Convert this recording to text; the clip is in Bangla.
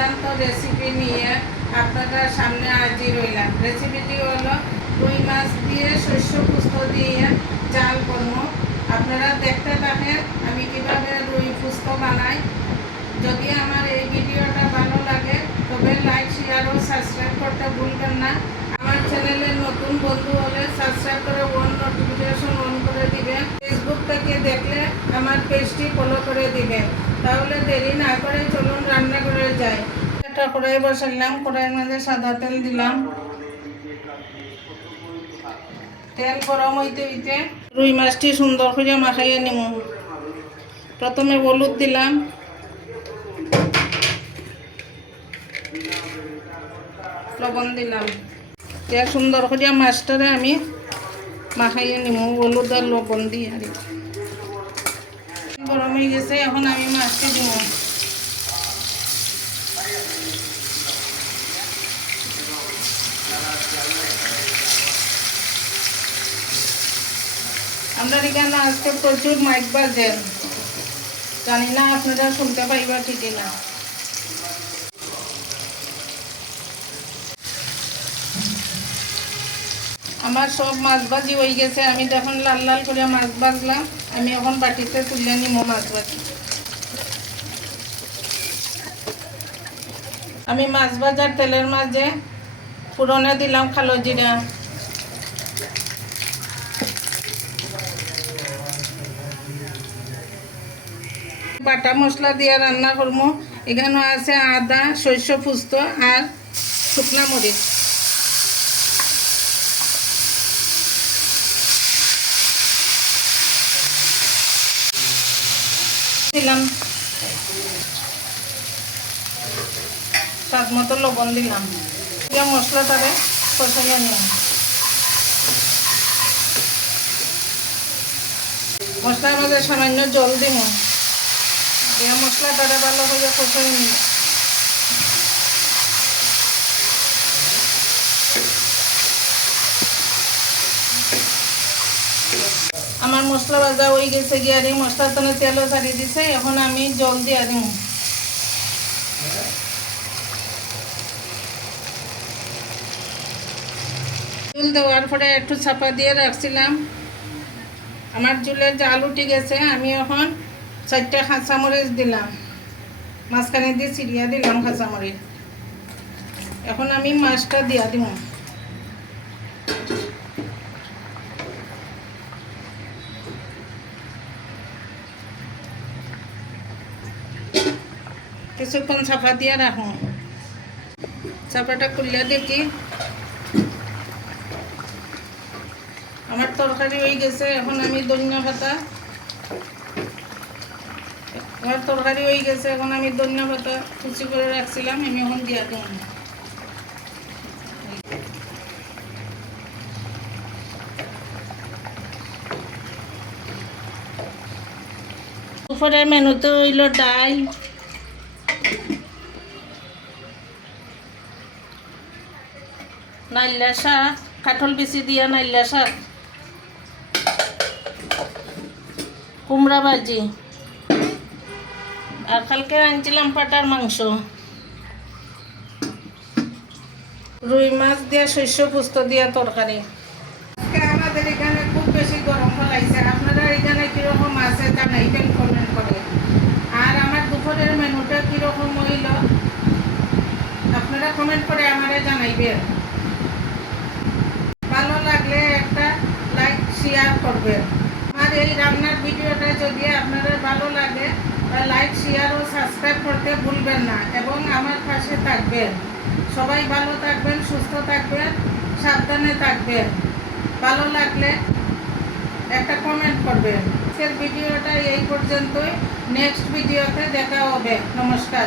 দুর্দান্ত রেসিপি নিয়ে আপনাদের সামনে হাজির হইলাম। রেসিপিটি হলো রুই মাছ দিয়ে শস্য পুস্ত দিয়ে চাল করব। আপনারা দেখতে থাকেন আমি কিভাবে রুই পুস্ত বানাই। যদি আমার এই ভিডিওটা ভালো লাগে তবে লাইক শেয়ার ও সাবস্ক্রাইব করতে ভুলবেন না। আমার চ্যানেলের নতুন বন্ধু হলে সাবস্ক্রাইব করে নোটিফিকেশন অন করে দিবেন। ফেসবুক থেকে দেখলে আমার পেজটি ফলো করে দিবেন। তাহলে দেরি না করে চলুন রান্না করে যাই। একটা কড়াই বসালাম, কড়াইয়ের মধ্যে সাদা তেল দিলাম। তেল গরম হইতে হইতে রুই মাছটি সুন্দর করে মাখাইয়ে নিব। প্রথমে হলুদ দিলাম, লবণ দিলাম। তেল সুন্দর করে মাছটারে আমি মাখাইয়ে নিব হলুদ আর লবণ দিয়ে। আর গরম হয়ে গেছে, এখন আমি মাছটি দিব। আমরা এখানে আজকে প্রচুর মাইক বাজেন, জানি না আপনারা শুনতে পাইবা ঠিক না। আমার সব মাছ ভাজি হয়ে গেছে, আমি এখন লাল লাল করে মাছ ভাজলাম। আমি এখন বাটিতে তুলে নিব মাছ ভাজি। আমি মাছ ভাজার তেলের মাঝে ফোড়নে দিলাম কালো জিরা, বাটা মশলা দিয়ে রান্না করবো। এখানে আছে আদা, শস্য পুস্ত আর শুকনা মরিচ। দিলাম স্বাদ মতো লবণ দিলাম। মশলাটারে কষাইয়া নিলাম। মশলার মধ্যে সামান্য জল দিব, দিয়ে মশলাটারে ভালো করে কষাই নিলাম। আমার মশলা ভাজা হয়ে গেছে গিয়ে, আর এই মশলার তনে তেলও ছাড়িয়ে দিছে। এখন আমি জল দিয়ে দিব। জল দেওয়ার পরে একটু চাপা দিয়ে রাখছিলাম। আমার চুলের জাল উঠে গেছে। আমি এখন 4টা কাঁচামরিচ দিলাম, মাঝখানে দিয়ে চিড়িয়া দিলাম কাঁচামরিচ। এখন আমি মাছটা দিয়া দিব। কিছুক্ষণ চাপা দিয়ে রাখুন। চাপাটা খুললে দেখি আমার তরকারি হয়ে গেছে। এখন আমি ধনিয়া পাতা, আমার তরকারি হয়ে গেছে। এখন আমি ধনিয়া পাতা কুচি করে রাখছিলাম, আমি এখন দিয়া দেব। দুপুরের মেনুতে হইল ডাল, নাইলা শাক, কাঁঠাল বিচি দিয়া নাইলা শাক, কুমড়া ভাজি, আর কালকে আনছিলাম পাটার মাংস। রুই মাছ দিয়া শস্য পুস্ত দিয়া তরকারি। আজকে আমাদের এখানে খুব বেশি গরম ফলাইছে। আপনারা এখানে কীরকম আছে জানাইবেন কমেন্ট করে। আর আমার দুপুরের মেনুটা কীরকম হইল আপনারা কমেন্ট করে আমারে জানাইবেন। ভালো লাগলে একটা লাইক শেয়ার করবেন। আমার এই রান্নার ভিডিওটা যদি আপনাদের ভালো লাগে লাইক শেয়ার ও সাবস্ক্রাইব করতে ভুলবেন না, এবং আমার পাশে থাকবেন। সবাই ভালো থাকবেন, সুস্থ থাকবেন, সাবধানে থাকবেন। ভালো লাগলে একটা কমেন্ট করবেন। আজকের ভিডিওটা এই পর্যন্তই। নেক্সট ভিডিওতে দেখা হবে। নমস্কার।